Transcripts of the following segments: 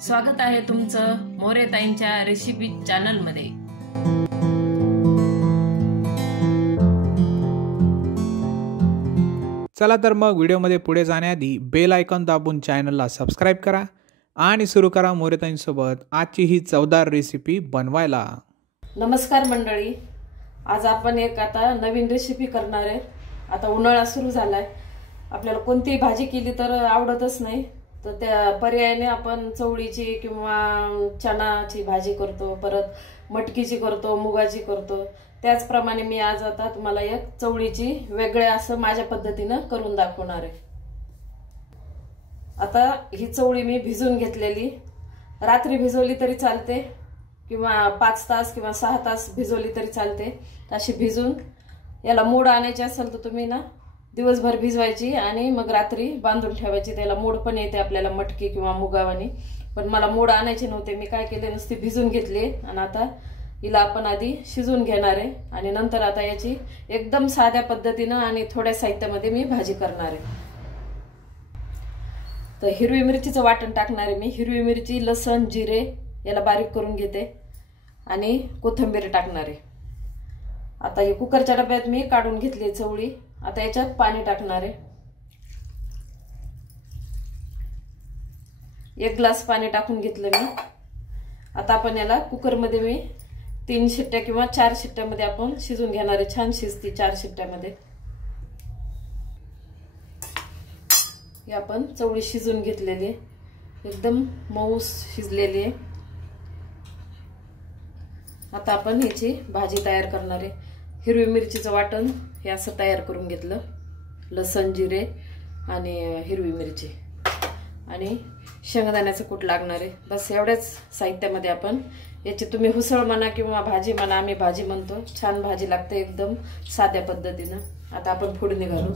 स्वागत आहे तुमचं मोरेताईंच्या रेसिपी चॅनल मध्ये। चला तर मग व्हिडिओमध्ये पुढे जाण्याआधी बेल आयकॉन दाबून चॅनलला सबस्क्राइब करा आणि सुरू करा मोरेताईंसोबत आजची ही चवदार रेसिपी बनवायला। नमस्कार मंडळी, आज आपण एक आता नवीन रेसिपी करणार आहे। आता उन्हाळा सुरू झालाय, आपल्याला कोणतीही भाजी केली तर आवडतच नाही, तर त्या पर्यायाने आपण चवळीची किंवा चणाची भाजी करतो, परत मटकीची करतो, मुगाची करतो। त्याचप्रमाणे मी आज आता तुम्हाला एक चवळीची वेगळ्या असं माझ्या पद्धतीने करून दाखवणार आहे। आता ही चवळी मी भिजवून घेतलेली, रात्री भिजवली तरी चालते किंवा 5 तास किंवा 6 तास भिजवली तरी चालते। अशी भिजून याला मोड आणायची असेल तर तुम्ही ना दिवसभर भिजवायची आणि मग रात्री बांधून ठेवायची। त्याला मोड पण येते आपल्याला मटकी किंवा मुगावानी, पण मला मोड आणायचे नव्हते। मी काय केले, नुसती भिजून घेतली आणि आता हिला आपण आधी शिजवून घेणार आहे आणि नंतर आता याची एकदम साध्या पद्धतीने आणि थोड्या साहित्यामध्ये मी भाजी करणार आहे। तर हिरवी मिरचीचं वाटण टाकणार आहे मी। हिरवी मिरची, लसण, जिरे याला बारीक करून घेते आणि कोथिंबीर टाकणार आहे। आता ही कुकरच्या डब्यात मी काढून घेतली चवळी। आता याच्यात पाणी टाकणार आहे, 1 ग्लास पाणी टाकून घेतलं मी। आता आपण याला कुकरमध्ये मी 3 शिट्ट्या किंवा 4 शिट्ट्यामध्ये आपण शिजून घेणार आहे। छान शिजती 4 शिट्ट्यामध्ये। ही आपण चवळी शिजून घेतलेली आहे, एकदम मऊ शिजलेली आहे। आता आपण ह्याची भाजी तयार करणार आहे। हिरवी मिरचीचं वाटण हे असं तयार करून घेतलं, लसण, जिरे आणि हिरवी मिरची आणि शेंगदाण्याचं कूट लागणार आहे। बस एवढ्याच साहित्यामध्ये आपण याची, तुम्ही हुसळ म्हणा किंवा भाजी म्हणा, आम्ही भाजी म्हणतो। छान भाजी लागते एकदम साध्या पद्धतीनं। आता आपण फोडणी घालू।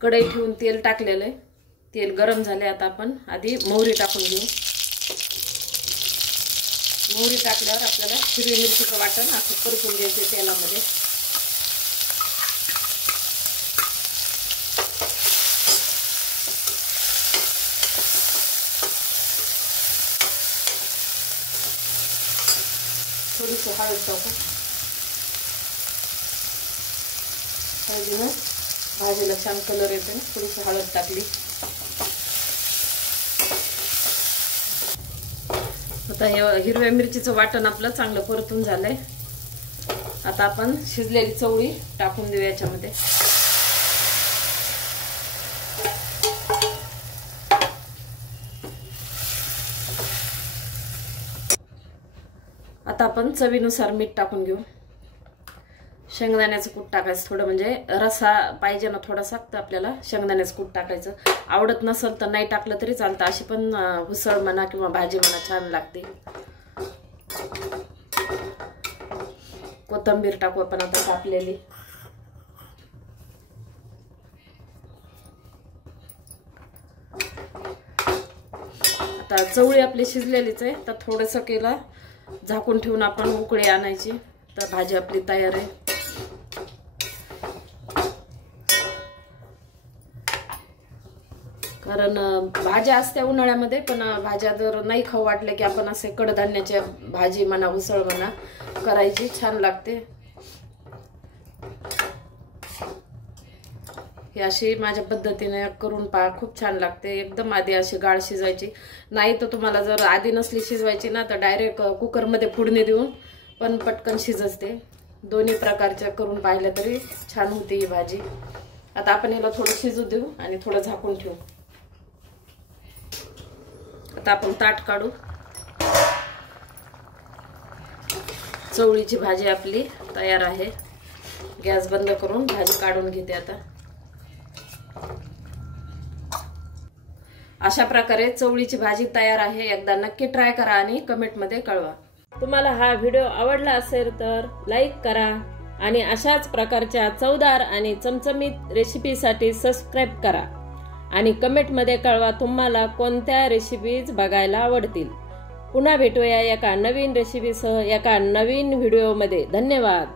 कढई ठेवून तेल टाकलेलं आहे, तेल गरम झाले। आता आपण आधी मोहरी टाकून घेऊ। मोहरी टाकल्यावर आपल्याला हिरवी मिरचीचं वाटण असं परतून घ्यायचं तेलामध्ये। थोडीशी हळद टाकू, हळदीनं भाजीला छान कलर येते ना। थोडीशी हळद टाकली। आता हे हिरव्या मिरचीचं वाटण आपलं चांगलं परतून झालंय। आता आपण शिजलेली चवळी टाकून देऊ याच्यामध्ये। आता आपण चवीनुसार मीठ टाकून घेऊ। शेंगदाण्याचं कूट टाकायचं थोडं, म्हणजे रसा पाहिजे ना थोडासा, तर आपल्याला शेंगदाण्याचं कूट टाकायचं। आवडत नसेल तर नाही टाकलं तरी चालतं, अशी पण हुसळ म्हणा किंवा भाजी म्हणा छान लागते। कोथिंबीर टाकू आपण आता कापलेली। आता चवळी आपली शिजलेलीच आहे, तर थोडंसं केलं झाकून ठेवून आपण उकळी आणायची, तर भाजी आपली तयार आहे। कारण भाज्या असत्या उन्हाळ्यामध्ये, पण भाज्या जर नाही खाऊ वाटल्या की आपण असे कडधान्याच्या भाजी म्हणा, उसळ म्हणा करायची, छान लागते। ही अशी माझ्या पद्धतीने करून पहा, खूप छान लागते एकदम। आधी अशी गाळ शिजवायची, नाही तर तुम्हाला जर आधी नसली शिजवायची ना तर डायरेक्ट कुकरमध्ये फोडणी देऊन पण पटकन शिजते। दोन्ही प्रकारच्या करून पाहिल्या तरी छान होती ही भाजी। आता आपण याला थोडं शिजू देऊ आणि थोडं झाकून ठेवू। आता आपण ताट काढू। चवळीची भाजी आपली तयार आहे। गॅस बंद करून भाजी काढून घेते आता। अशा प्रकारे चवळीची भाजी तयार आहे। एकदा नक्की ट्राय करा आणि कमेंटमध्ये कळवा। तुम्हाला हा व्हिडिओ आवडला असेल तर लाईक करा आणि अशाच प्रकारच्या चवदार आणि चमचमीत रेसिपीसाठी सबस्क्राइब करा आणि कमेंटमध्ये कळवा तुम्हाला कोणत्या रेसिपीज बघायला आवडतील। पुन्हा भेटूया एका नवीन रेसिपीसह एका नवीन व्हिडिओमध्ये। धन्यवाद।